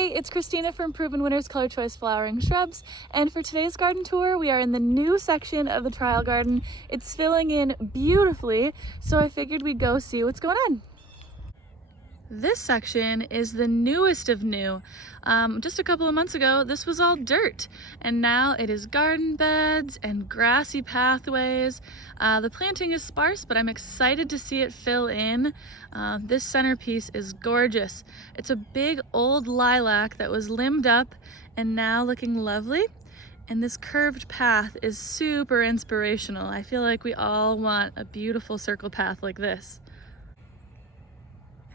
Hey, it's Christina from Proven Winners ColorChoice Flowering Shrubs, and for today's garden tour, we are in the new section of the trial garden. It's filling in beautifully, so I figured we'd go see what's going on. This section is the newest of new. Just a couple of months ago, this was all dirt, and now it is garden beds and grassy pathways. The planting is sparse, but I'm excited to see it fill in. This centerpiece is gorgeous. It's a big old lilac that was limbed up and now looking lovely. And this curved path is super inspirational. I feel like we all want a beautiful circle path like this.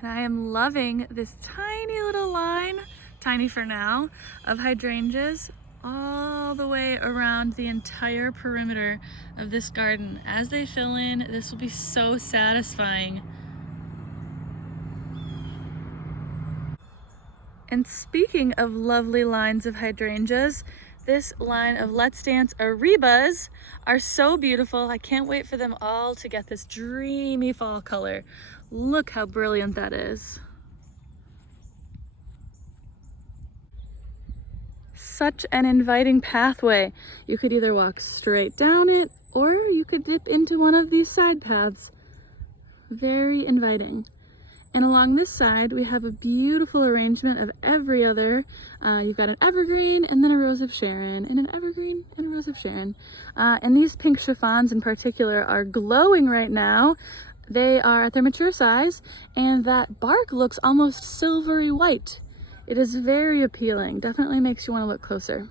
And I am loving this tiny little line, tiny for now, of hydrangeas all the way around the entire perimeter of this garden. As they fill in, this will be so satisfying. And speaking of lovely lines of hydrangeas, this line of Let's Dance Arribas are so beautiful. I can't wait for them all to get this dreamy fall color. Look how brilliant that is. Such an inviting pathway. You could either walk straight down it or you could dip into one of these side paths. Very inviting. And along this side, we have a beautiful arrangement of every other. You've got an evergreen and then a rose of Sharon and an evergreen and a rose of Sharon. And these pink chiffons in particular are glowing right now. They are at their mature size, and that bark looks almost silvery white. It is very appealing. Definitely makes you want to look closer.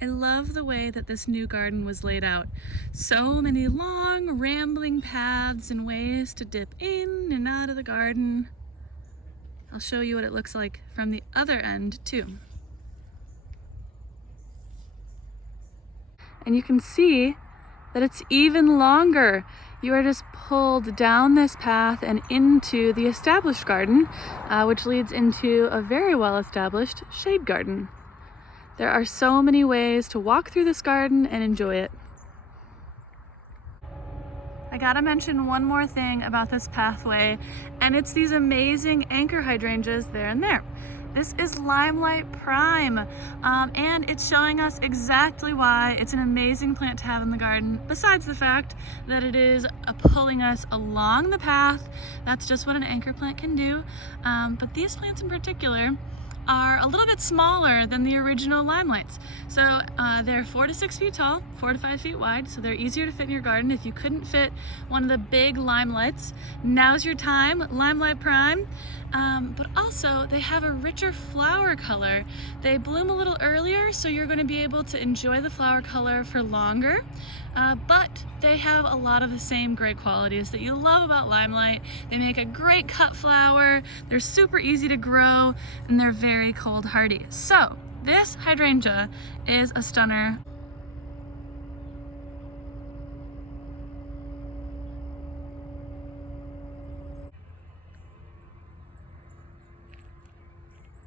I love the way that this new garden was laid out. So many long, rambling paths and ways to dip in and out of the garden. I'll show you what it looks like from the other end too. And you can see that it's even longer. You are just pulled down this path and into the established garden, which leads into a very well-established shade garden. There are so many ways to walk through this garden and enjoy it. I gotta mention one more thing about this pathway, and it's these amazing anchor hydrangeas there and there. This is Limelight Prime, and it's showing us exactly why it's an amazing plant to have in the garden, besides the fact that it is pulling us along the path. That's just what an anchor plant can do, but these plants in particular are a little bit smaller than the original limelights. So they're 4 to 6 feet tall, 4 to 5 feet wide, so they're easier to fit in your garden. If you couldn't fit one of the big limelights, now's your time, Limelight Prime. But also they have a richer flower color. They bloom a little earlier, so you're going to be able to enjoy the flower color for longer. But they have a lot of the same great qualities that you love about limelight. They make a great cut flower, they're super easy to grow, and they're very cold hardy. So this hydrangea is a stunner.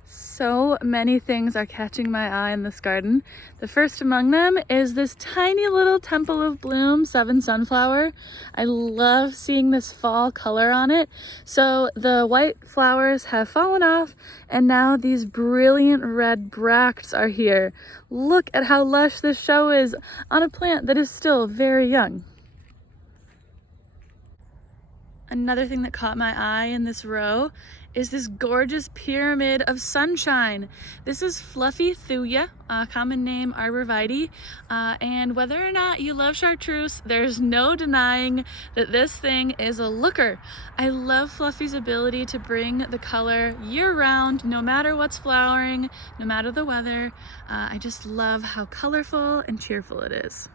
So many things are catching my eye in this garden. The first among them is this tiny little Temple of Bloom 7 sunflower. I love seeing this fall color on it. So the white flowers have fallen off and now these brilliant red bracts are here. Look at how lush this show is on a plant that is still very young. Another thing that caught my eye in this row is this gorgeous pyramid of sunshine. This is fluffy thuya, common name arborvitae, and whether or not you love chartreuse, there's no denying that this thing is a looker. I love Fluffy's ability to bring the color year-round, no matter what's flowering, no matter the weather. I just love how colorful and cheerful it is.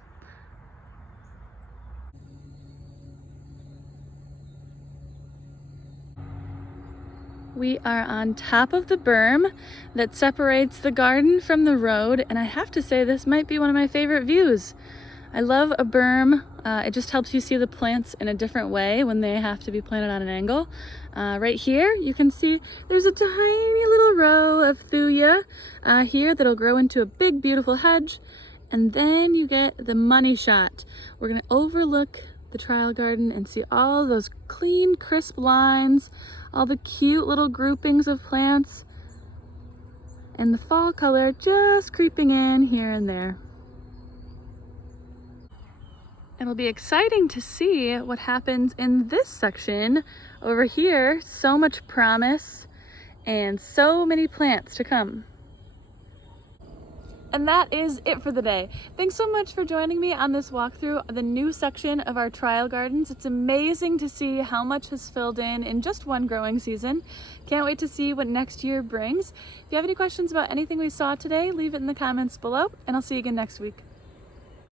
We are on top of the berm that separates the garden from the road, and I have to say this might be one of my favorite views. I love a berm. It just helps you see the plants in a different way when they have to be planted on an angle. Right here you can see there's a tiny little row of thuya here that'll grow into a big beautiful hedge, and then you get the money shot. We're going to overlook the trial garden and see all those clean, crisp lines, all the cute little groupings of plants, and the fall color just creeping in here and there. It'll be exciting to see what happens in this section over here. So much promise and so many plants to come. And that is it for the day. Thanks so much for joining me on this walkthrough of the new section of our trial gardens. It's amazing to see how much has filled in just one growing season. Can't wait to see what next year brings. If you have any questions about anything we saw today, leave it in the comments below, and I'll see you again next week.